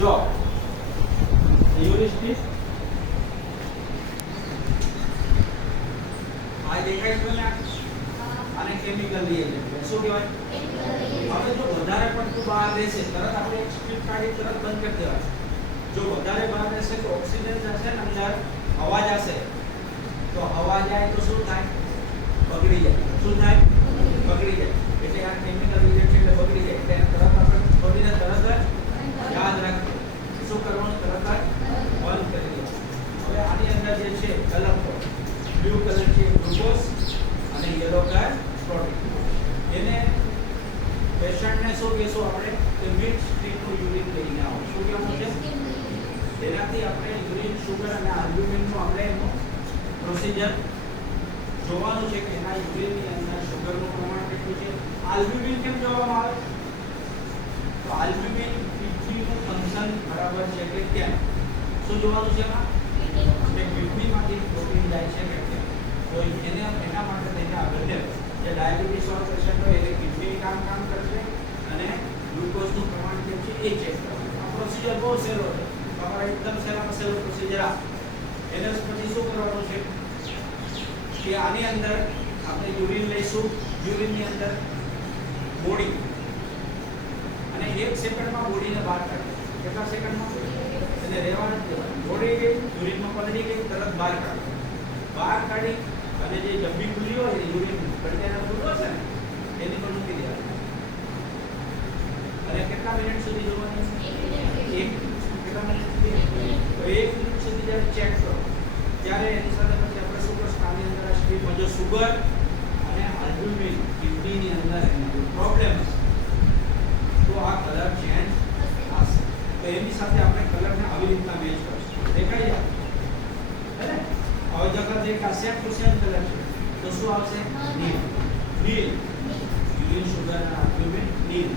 જો યુરિસ્ટિક આ દેખાય છે ને આને કેમિકલ રિએજન્ટ શું કહેવાય? હવે જો વધારે પડતું બહાર રહેશે તરત આપણે એક સ્ટ્રીપ કાઢી તરત બંધ કરી દેવાય. જો વધારે બહાર રહેશે તો ઓક્સિજન જશે ને અંદર હવા જશે તો હવા જાય તો શું થાય? બગડી જાય. શું થાય? બગડી જાય. એટલે આ કેમિકલ રિએજન્ટ એટલે બગડી જાય એટલે તરત આપણે છોડીને તરત જ યાદ રાખજો શું કરવાનું? તરત જ બંધ કરી દેવાનું. હવે આની અંદર જે છે કલર બ્લુ કલર છે ગ્લુકોઝ અને યલો કલર પ્રોટીન. એને પેશન્ટને શું કહેશું આપણે કે મિક્સ સ્ટ્રીમનું યુરિન લઈને આવો. શું કહેવાનું છે? તેનાથી આપણે યુરિન સુગર અને આલ્બ્યુમિનનું આપણે એનું પ્રોસિજર જોવાનું છે કે એના યુરિનની અંદર સુગરનું પ્રમાણ કેટલું છે. આલ્બ્યુમિન કેમ જોવામાં આવે? તો આલ્બ્યુમિન કિડનીનું ફંક્શન બરાબર છે કે કેમ શું જોવાનું છે એમાં? કે કિડનીમાંથી પ્રોટીન જાય છે કે કેમ. તો એના માટે થઈને આગળ જે ડાયાબિટીસ વાળા પેશન્ટ હોય એટલે કિડની કામ કરશે અને ગ્લુકોઝનું પ્રમાણ જે છે એ ચેક કરવાનું. આ પ્રોસિજર બહુ સહેલો છે. તમારે એકદમ સહેલો પ્રોસિજર આ. એને પછી શું કરવાનું છે કે આની અંદર આપણે યુરિન લઈશું. યુરિનની અંદર બોડી અને 1 સેકન્ડમાં બોડીને બહાર કાઢે. કેટલા સેકન્ડમાં? એને રહેવા નથી દેવાનું. બોડી ગઈ યુરિનમાં પલળી ગઈ તરત બહાર કાઢો. બહાર કાઢી અને જે જબ્બી ખુલ્લી હોય યુરિન કન્ટેનર ખુલ્લો છે ને એની પર મૂકી દેવાનું. અને કેટલા મિનિટ સુધી જોવાનું? 1 કેટલા મિનિટ સુધી? તો 1 મિનિટ સુધી જ્યારે ચેક કરો ત્યારે એની સાથે પછી આપણે શું કરશું? આની અંદર આ સ્ટ્રીપમાં જો સુગર અને આલ્બ્યુમિન કિડનીની અંદર એનો પ્રોબ્લેમ હશે તો આ કલર ચેન્જ થશે. તો એની સાથે આપણે કલરને આવી રીતના મેચ કરશું. દેખાય જાય હે ને? હવે જગત એક આ સેમ ટુ સેમ કલર છે તો શું આવશે? નીલ. નીલ યુરિન સુગર અને આલ્બ્યુમિન નીલ.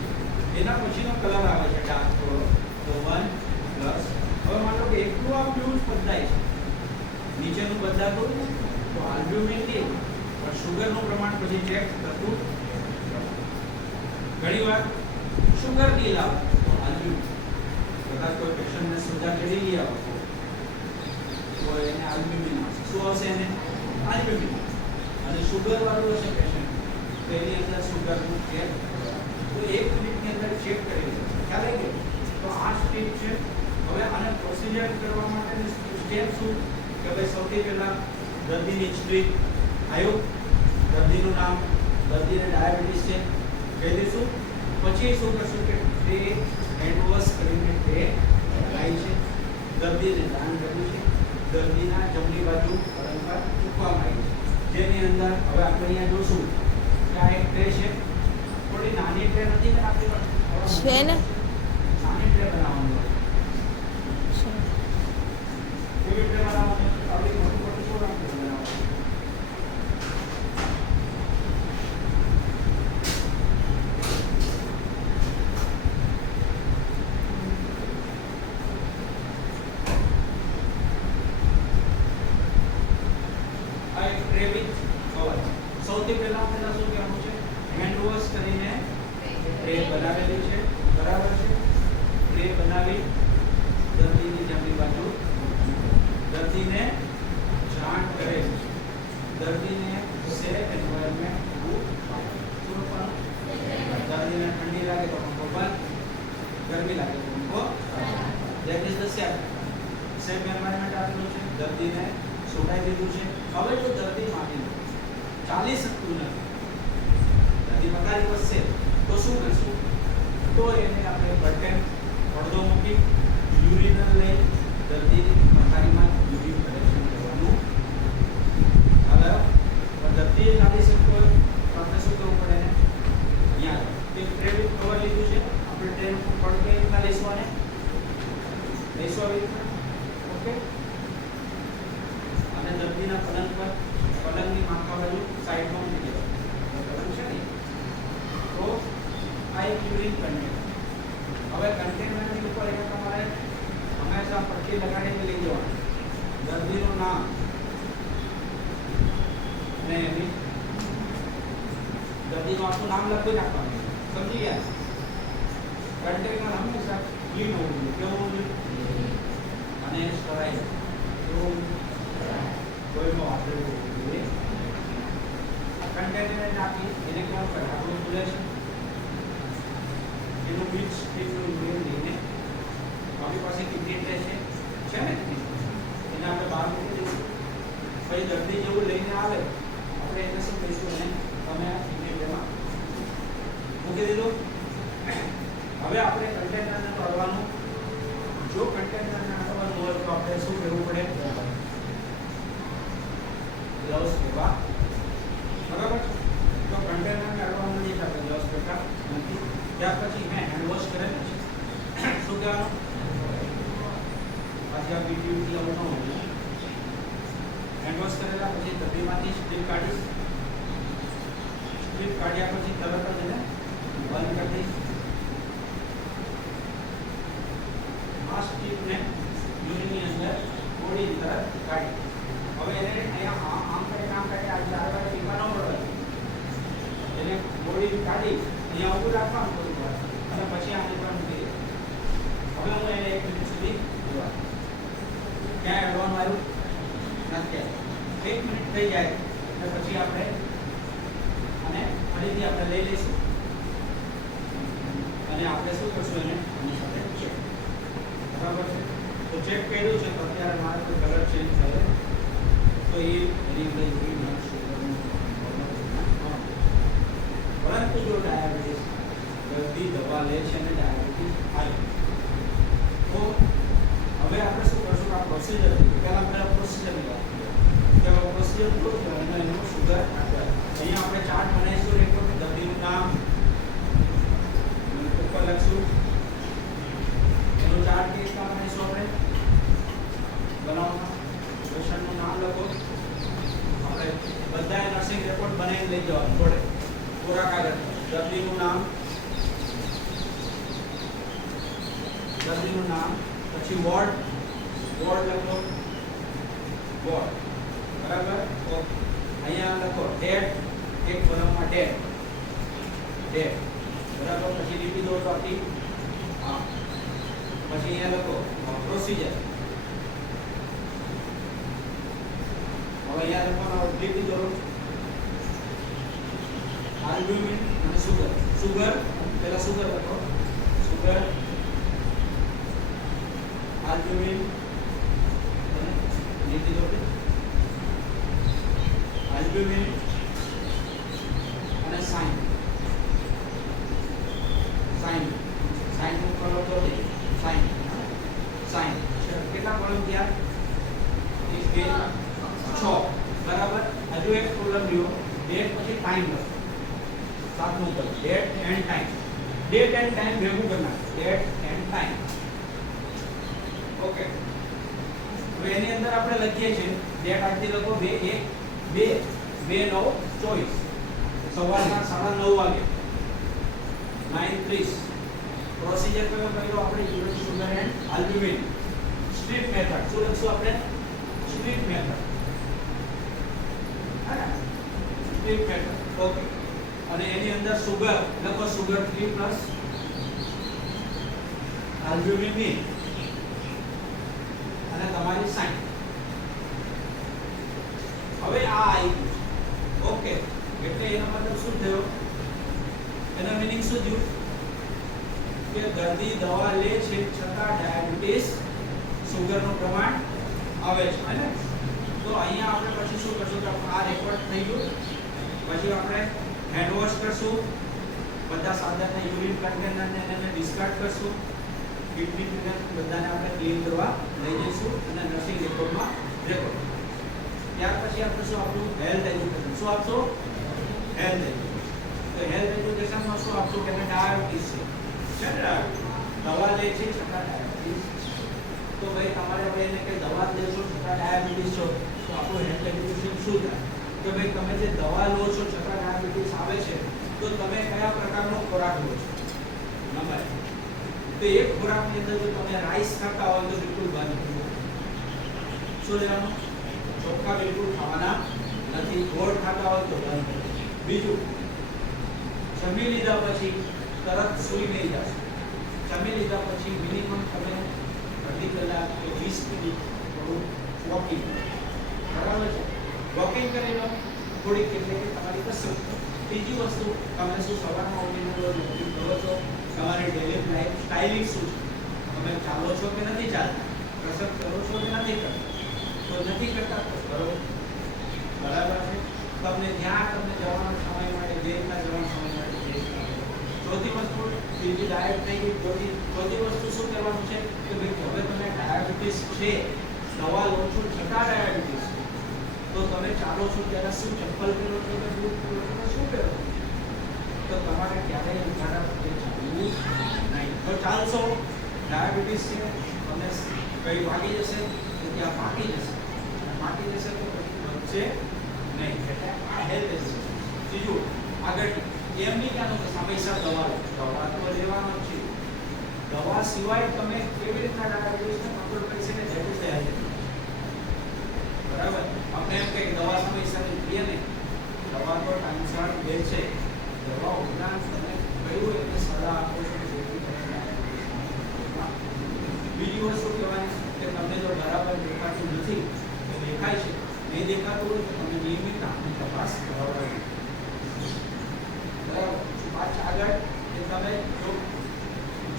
એના પછીનો કલર આવે છે ડાર્ક થોડો તો 1 પ્લસ. હવે માનો કે એકલું આ બ્લુ બદલાય છે નીચેનું બદલાતું તો આલ્બ્યુમિન નીલ પણ સુગરનું પ્રમાણ પછી ચેક થતું. ઘણીવાર સુગર નીલ આવે તો આલ્બ્યુમિન. કદાચ કોઈ પેશન્ટને સુગર ચડી ગઈ આવે તો એને આલ્બ્યુમિન આવશે. શું આવશે? એને આલ્બ્યુમિન. અને સુગર વાળું હશે પેશન્ટ તો એની અંદર સુગરનું ચેક તો 1 મિનિટની અંદર ચેક કરી લે. ખ્યાલ આવી ગયો? તો આ સ્ટેપ છે. હવે આને પ્રોસિજર કરવા માટેની સ્ટેપ શું કે ભાઈ સૌથી પહેલા દર્દીની હિસ્ટ્રી આવ્યો, દર્દીનું નામ, દર્દીને ડાયાબિટીસ છે કહી દઈશું. પછી શું કરશું કે ટ્રે હેન્ડ વોશ કરીને ટ્રે લગાવી છે. દર્દીને દાન કર્યું છે. દર્દીના જમણી બાજુ પલંગ પર મૂકવામાં આવી છે જેની અંદર હવે આપણે અહીંયા જોશું કે આ એક ટ્રે છે. થોડી નાની ટ્રે નથી ને આપણી પાસે છે ને નાની ટ્રે બનાવવાની હોય કેવી ટ્રે બનાવવાની? આપણી મોટી મોટી શું રાખી બનાવવાની? સૌથી પહેલા શું કહેવાનું છે? હેન્ડ વોશ કરીને ટ્રે બનાવેલી છે. બરાબર છે? ટ્રે બનાવી દર્દીની જમણી બાજુ દર્દીને જાણ કરે છે. દર્દીને સેફ એન્વાયરમેન્ટ દર્દીને ઠંડી લાગે તો પંખો બંધ, ગરમી લાગે તો પંખો. That is the safe environment આપેલું છે. દર્દીને સુડાઈ દીધું છે. હવે જો દર્દી માની ચાલી શકતું નથી, દર્દી પથારી પર છે તો શું કરશું? તો એને આપણે બટન પડદો મૂકી યુરિનલ લઈ દર્દીની પથારીમાં યુરિન કલેક્શન કરવાનું. હવે દર્દીએ ચાલી શકતો હોય તો આપણે શું કરવું પડે? એને અહીંયા એક ટ્રે કવર લીધું છે આપણે ટ્રેન ઉપર પડકે રીતના લઈશું આવી રીતના. ઓકે. અને દર્દીના પલંગ પર પલંગની માથા બાજુ સાઈડમાં મૂકી દેવાનું. પલંગ છે ને તો આ એક યુરિન કન્ટેનર. હવે કન્ટેનરની ઉપર એને તમારે હંમેશા પટ્ટી લગાડીને લઈ જવાનું. દર્દીનું નામ અને એની દર્દીનું આખું નામ લખી નાખવાનું. સમજી ગયા? કન્ટેનર હંમેશા ક્લીન હોવું જોઈએ. કેવું હોવું જોઈએ? અને સ્ટરાઇલ કોઈનો વાપરેલું હોવું જોઈએ. કન્ટેનર આપી એને કેવું કરે આપણું ખુલે છે એનું બીજ સ્ટ્રીપનું યુરિન લઈને આપણી પાસે કેટલી ટ્રે છે ને એને આપણે બહાર મૂકી દઈશું. પછી દર્દી જેવું લઈને આવે આપણે એને શું કહીશું એને તમે આ કેટલી ટ્રેમાં મૂકી દીધું. હવે આપણે કન્ટેનરને ભરવાનું. જો કન્ટેનરને ભરવાનું હોય તો આપણે શું કરવું પડે? ગ્લવ્સ પહેરવા. બરાબર છે? તો કન્ટેનરને અડવાનું નથી આપણે ગ્લવ્સ પહેરતા નથી. ત્યાર પછી મેં હેન્ડ વોશ કરેલ છે. શું કહેવાનું? પાછી આ બીટી આવતો હોય. હેન્ડ વોશ કરેલા પછી ડબ્બીમાંથી સ્ટ્રીપ કાઢીશ. સ્ટ્રીપ કાઢ્યા પછી તરત જ એને બંધ કરી દઈશ. આ સ્ટ્રીપને યુરિનની અંદર થોડી તરત કાઢી. હવે એને અહીંયા આમ કરે આ ચાર વાર ટીપા ન પડે. એને બોડી કાઢી અહીંયા ઊભું રાખવાનું થોડું વાર અને પછી આને પણ મૂકી દે. હવે હું એને 1 મિનિટ સુધી જોવા. ક્યાં અડવાનું આવ્યું નથી. 1 મિનિટ થઈ જાય એટલે પછી આપણે અને ફરીથી આપણે લઈ લઈશું અને આપણે શું કરશું એને આની સાથે ચેક. બરાબર છે? તો ચેક કર્યું છે તો અત્યારે મારે કોઈ કલર ચેન્જ થાય તો એ એની અંદર યુરિન શુગરનું પરંતુ જો ડાયાબિટીસ દર્દી દવા લે છે અને ડાયાબિટીસ આવે તો હવે આપણે શું કરશું? આ પ્રોસિજર પહેલા પ્રોસિજરની વાત કરીએ. તો પ્રોસિજર શું છે? એનું શુગર અહીંયા આપણે ચાર્ટ બનાવીશું. એક વખત દર્દીનું નામ ઉપર લખશું. એનું ચાર્ટ કેવી રીતના બનાવીશું? આપણે બનાવવામાં પેશન્ટનું નામ લખો. આપણે બધાએ નર્સિંગ રેકોર્ડ બનાવીને લઈ જવાનું જોડે કોરા કાગળ. દર્દીનું નામ પછી વોર્ડ લખો. વોર્ડ બરાબર. ઓકે. અહીંયા લખો ડેટ. એક કોલમમાં ડેટ બરાબર. પછી લીટી દોરો આખી. હા. પછી અહીંયા લખો પ્રોસિજર. હવે અહીંયા લખવાનું લીટી દોરો આલ્બ્યુમિન અને સુગર. પહેલા સુગર લખો. સુગર આલ્બ્યુમિન અને લીટી દોરો આલ્બ્યુમિન અને સાઇન નું કોલમ તો સાઇન કેટલા કોલમ થયા? 1 2 6 બરાબર. હજુ એક કોલમ લ્યો ડેટ પછી ટાઈમ લખો. 7નું column date and time. Date and time ભેગું કરના. Date and time. ઓકે. હવે એની અંદર આપણે લખીએ છીએ ડેટ આજથી લખો 2 9 24 સવારના 9:30 વાગે 9:30. પ્રોસિજર કયો કર્યો આપણે? Urine sugar and albumin. Strip method. શું લખશું આપણે? Strip method. હા, સ્ટ્રીપ મેથડ. ઓકે. અને એની અંદર સુગર લખો. સુગર 3 પ્લસ આલ્બ્યુમિન ની અને તમારી સાઇન. હવે આ આવી ગયું. ઓકે. એટલે એનો મતલબ શું થયો? એનો મીનિંગ શું થયું? કે દર્દી દવા લે છે છતાં ડાયાબિટીસ સુગરનું પ્રમાણ આવે છે. હે ને? તો અહીંયા આપણે પછી શું કરશું? તો આ રેકોર્ડ થઈ ગયું. પછી આપણે હેન્ડ વોશ કરશું. બધા સાધારણ યુરિન કન્ટેનરને એને ડિસ્કાર્ડ કરશું. કિડની બધાને આપણે ક્લીન કરવા લઈ જઈશું અને નર્સિંગ રેકોર્ડમાં રેકોર્ડ. ત્યાર પછી આપણે શું આપણું હેલ્થ એજ્યુકેશન. શું આપશું? Health education. તો હેલ્થ એજ્યુકેશનમાં શું આપશું? કે ડાયાબિટીસ છે ને, દવા લે છે છતાં ડાયાબિટીસ. તો ભાઈ તમારે હવે એને કઈ દવા લેશો છતાં ડાયાબિટીસ છો તો આપણું હેલ્થ એજ્યુકેશન શું થાય? કે ભાઈ તમે જે દવા લો છો છતાં ડાયાબિટીસ આવે છે તો તમે કયા પ્રકારનો ખોરાક લો છો? નંબર તો એક ખોરાકની અંદર જો તમે રાઈસ ખાતા હોય તો બિલકુલ બંધ કરો. શું લેવાનું? ચોખા બિલકુલ ખાવાના નથી. ગોળ ખાતા હોય તો બંધ કરો. બીજું, જમી લીધા પછી તરત સૂઈ નહીં જશો. જમી લીધા પછી મિનિમમ તમે અડધી કલાક કે 20 મિનિટ થોડું વોકિંગ, બરાબર છે, વોકિંગ કરી લો થોડીક, એટલે કે તમારી કસરત. ત્રીજી વસ્તુ, તમે શું સવારમાં ઉઠીને રોજ વોકિંગ કરો છો? તમારી ડેલી લાઈફ સ્ટાઇલ શું છે? તમે ચાલો છો કે નથી ચાલતા? કસરત કરો છો કે નથી કરતા? તો નથી કરતા તો કરો, બરાબર છે. તમને જ્યાં તમને જવાનો સમય મળે, જે રીતના જવાનો સમય મળે તે રીતના કરો. ચોથી વસ્તુ, ત્રીજી ડાયટ થઈ ગઈ. ચોથી વસ્તુ શું કરવાનું છે કે ભાઈ હવે તમે ડાયાબિટીસ છે, દવા લો છો છતાં ડાયાબિટીસ છે, તો તમે ચાલો છો ત્યારે શું ચપ્પલ પહેરો છો કે બૂટ પહેરો છો કે શું પહેરો છો? તો તમારે ક્યારેય ઉઘાડા પગે ચાલવું નહીં. તો ચાલશો, ડાયાબિટીસ છે, તમને કઈ વાગી જશે તો ત્યાં પાકી જશે, પાકી જશે તો પછી વધશે નહીં. એટલે આ હેલ્થ છે. ત્રીજું, આગળ એમ નહીં કહેવાનું કે સમયસર દવા લો, દવા તો લેવાનો જ છે. દવા સિવાય તમે કેવી રીતના ડાયાબિટીસને કંટ્રોલ કરી શકે? That is the health. બરાબર, આપણે એમ કે દવા સમયસર લઈએ ને, દવા તો ટાઈમસર લે છે, દવા ઉપરાંત તમે કયું એને સલાહ આપો છો કે જેથી તમે ડાયાબિટીસમાં. બીજી વસ્તુ કહેવાની કે તમને જો બરાબર દેખાતું નથી, તો દેખાય છે, નહીં દેખાતું હોય તો તમે નિયમિત આંખની તપાસ કરાવવાની. બરાબર. પાછા આગળ કે તમે જો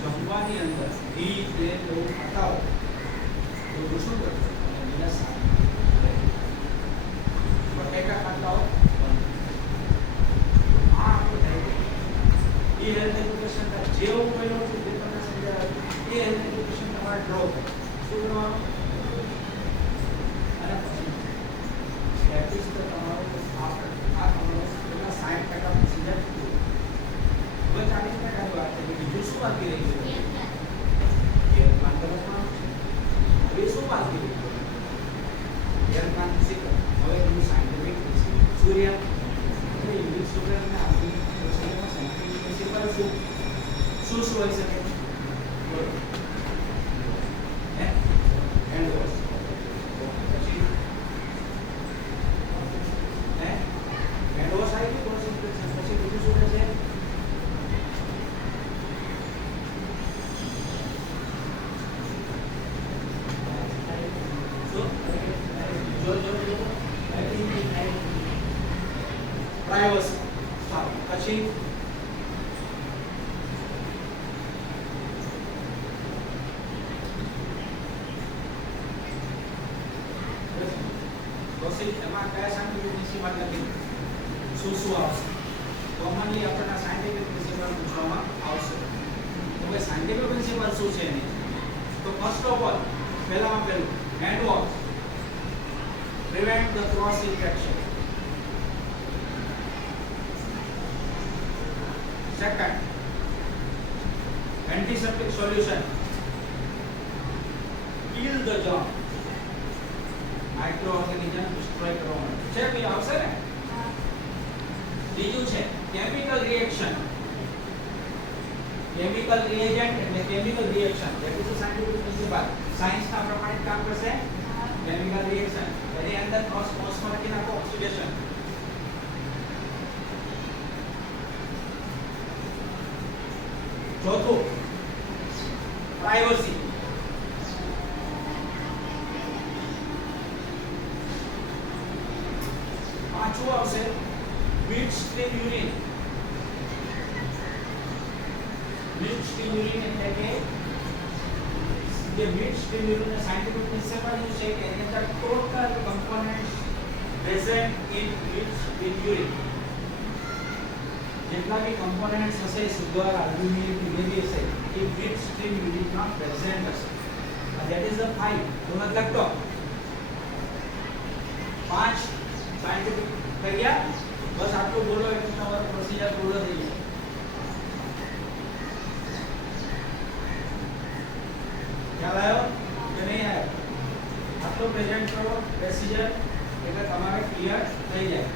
જમવાની અંદર ઘી, તેલ એવું ખાતા હો તો શું કરશો? લીલા શાક બટેકા ખાતા હો, આ આપણું એ હેલ્થ એજ્યુકેશન જેવું પહેલો છું જે તમને સમજાવ્યું એ હેલ્થ એજ્યુકેશન તમારે ડ્રો કરો. શું કરવાનું? અને પછી સ્ટેટિસ તો તમારું આ તમારું પેલા 60% સિઝન હવે 40% વાત છે. બીજું શું બાકી રહી ગયું? એર પ્લાન કરવામાં હવે શું બાકી રહી ગયું? એર પ્લાન શીખો. હવે એનું સાયન્ટિફિક સૂર્ય એટલે ઇંગ્લિશ સૂર્યને આધુનિક પ્રોસેસમાં સાયન્ટિફિક પ્રિન્સિપલ શું હોઈ શકે? હે હેન્ડ વોશ, પછી હે હેન્ડ વોશ આવી ગયું કોન્સન્ટ્રેશન. પછી બીજું શું છે? પ્રાઇવસી. પછી એમાં કયા સાયન્ટિફિક પ્રિન્સિપલ લખી શું આવશે? કોમનલી આપણને સાયન્ટિફિક પ્રિન્સિપલ પૂછવામાં આવશે. તો ભાઈ સાયન્ટિફિક પ્રિન્સિપલ શું છે એની? તો ફર્સ્ટ ઓફ ઓલ, પહેલામાં પહેલું hand wash, prevent the cross infection. Second, antiseptic solution, kill the germ, microorganism destroy કરવા માટે છે. ભાઈ આવશે ને? બીજું છે chemical reaction, chemical reagent એટલે chemical reaction. that is the scientific principle. Science ના પ્રમાણે કામ કરશે. chemical reaction એની અંદર ક્રોસ માંથી નાખો ઓક્સિડેશન. ચોથું પ્રાઇવસી. પાંચમું આવશે mid stream urine. Mid stream urine એટલે કે જે mid stream urine scientific principle છે કે એની અંદર total components present in mid stream urine. જેટલા બી કમ્પોનેન્ટ્સ હશે, સુગર, આલ્બુમિન, જે હશે એ મિડ સ્ટ્રીમ યુરિનમાં પ્રેઝન્ટ હશે. That is the 5. તો મતલબ તો 5 સાયન્ટિફિક થઈ ગયા. બસ આટલું બોલો એટલે તમારો પ્રોસિજર પૂરો થઈ જાય. ખ્યાલ આવ્યો કે નહીં આવ્યો? આટલું પ્રેઝન્ટ કરો પ્રોસિજર એટલે તમારે ક્લિયર થઈ જાય.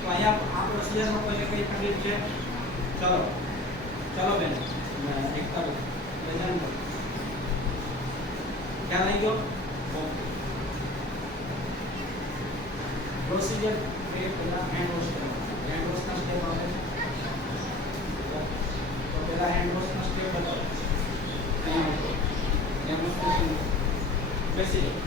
તો અહીંયા આ પ્રોસિજરમાં કોઈ કઈ તકલીફ છે? ચલો ચલો બેન, એકતા બેન પ્રેઝન્ટ ખ્યાલ આવી ગયો? ઓકે. પ્રોસિજર એ પહેલા હેન્ડ વોશ કરવાનો. હેન્ડ વોશના સ્ટેપ આવે છે. તો પહેલા હેન્ડ વોશના સ્ટેપ બતાવો. બેસી જાઓ.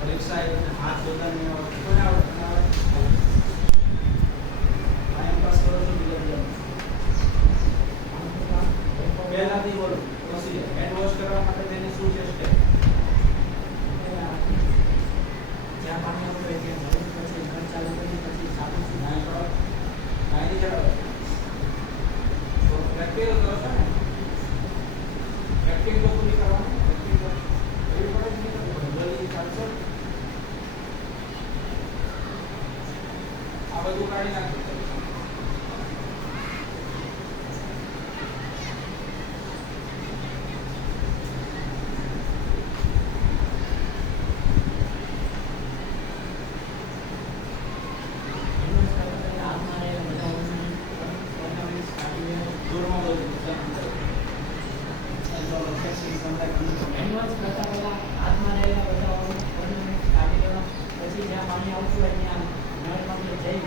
પરીક્ષા હાથ જોતા નહીં આવડે કોને આવડે ટાઈમ પાસ કરો છો બીજા પહેલાથી બોલો પ્રોસીજર હેન્ડ વોશ કરવા માટે તેને શું છે સ્ટેપ જ્યાં પાણી આવતું હોય ત્યાં પછી નળ ચાલુ કરી પછી સાબુથી નાય કરો નાયની ચડાવો તો પ્રેક્ટિકલ કરો છો ને પ્રેક્ટિકલ તો પૂરી કરવાનું પ્રેક્ટિકલ એવી પડે જ નહીં તો જલ્દી ચાલશો આ બધું કાઢી નાખો દૂરમાં બોલો એડવાન્સ કરતા પહેલા હાથમાં રહેલા બધા ઓર્નામેન્ટ કાઢી લેવા પછી જ્યાં પાણી આવતું હોય ત્યાં નળમાંથી જઈ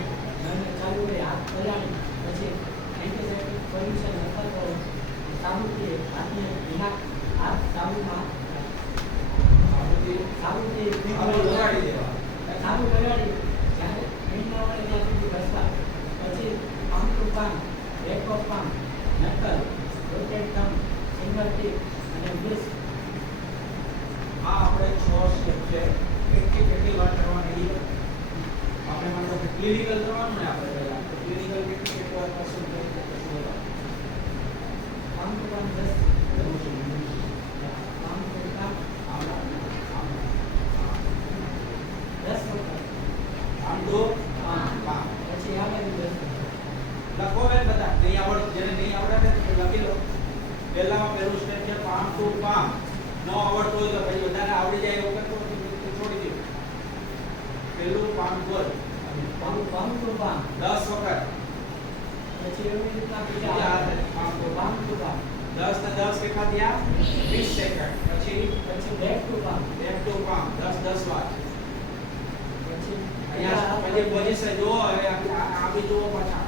નળને ચાલુ કરી હાથ પલાળી પછી એન્ટીસેપ્ટિક સોલ્યુશન અથવા તો સાબુથી હાથને ભીના હાથ સાબુમાં સાબુથી લગાડી દેવા સાબુ લગાડી જ્યારે મીણ ન મળે ત્યાં સુધી ઘસવા પછી palm to palm back of palm knuckle rotate thumb single tip અને બ્લિસ આ આપણે 6 સ્ટેપ છે કેટલી વાર કરવાની એ આપણે માનો કે ક્લિનિકલ કરવાનું ને આપણે પહેલા તો ક્લિનિકલ કેટલી વાર કરશું તો palm to palm 10 palm to palm 10 વખત આમ તો કામ પછી આવે 10 લખો બેન બધા નહીં આવડે જેને નહીં આવડે ને તો લખી લો પહેલામાં પહેલું સ્ટેપ છે પામ ટુ પામ ન આવડતું હોય તો પછી બધાને આવડી જાય એવું કરતો છોડી દો પહેલું પામ બોલ પામ ટુ પામ 10 વખત પછી એવી રીતના બીજા બીજા હાથે palm to palm palm to palm 10 ને 10 કેટલા થયા 20 સેકન્ડ પછી પછી back to palm back to palm 10 વાર પછી અહીંયા પછી પોઝિશન જુઓ હવે આ બી જુઓ પાછા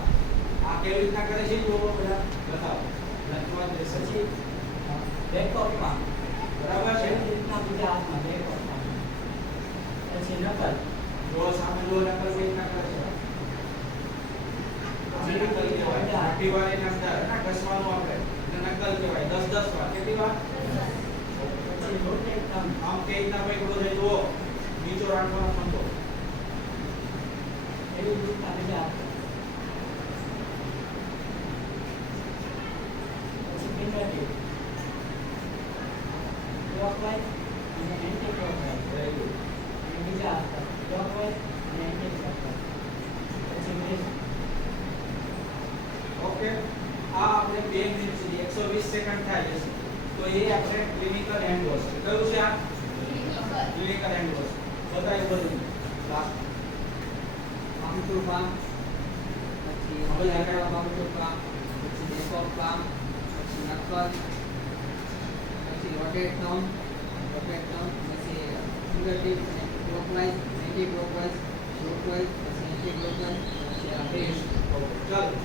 આ કેવી રીતના કરે છે જુઓ બધા બતાવો લખવા દેશે પછી બેક ઓફ પામ બરાબર છે એવી રીતના બીજા હાથમાં બેક ઓફ પામ પછી નકલ જુઓ સામે જુઓ નકલ કેવી રીતના કરે છે પછી નકલ કહેવાય આટલી વાર એના અંદર ના ઘસવાનું આપણે એટલે નકલ કહેવાય 10 વાર કેટલી વાર પછી રોટેટ થંબ આમ કેવી રીતના પકડો છે જુઓ નીચો રાખવાનો ખંભો એવી રીતના બીજા હાથ પછી ફિંગર ટીપ ક્લોકવાઇઝ અને એન્ટી ક્લોકવાઇઝ વેરી ગુડ અને બીજા હાથ ક્લોકવાઇઝ અને એન્ટી ક્લોકવાઇઝ પછી બ્રેસ ઓકે આ આપણે 2 મિનિટ સુધી 120 સેકન્ડ થાય છે તો એ આપણે ક્લિનિકલ હેન્ડ વોશ છે કયું છે આ ક્લિનિકલ હેન્ડ વોશ બતાવ્યું બધું લાસ્ટ પામ ટુ પામ પછી હવે આગળ પામ ટુ પામ પછી બેક ઓફ પામ પછી નકલ પછી રોટેટ થંબ પછી ફિંગર ટીપ અને ક્લોકવાઇઝ એન્ટી ક્લોકવાઇઝ પછી એન્ટી ક્લોકવાઇઝ પછી આ બેઝ ચાલો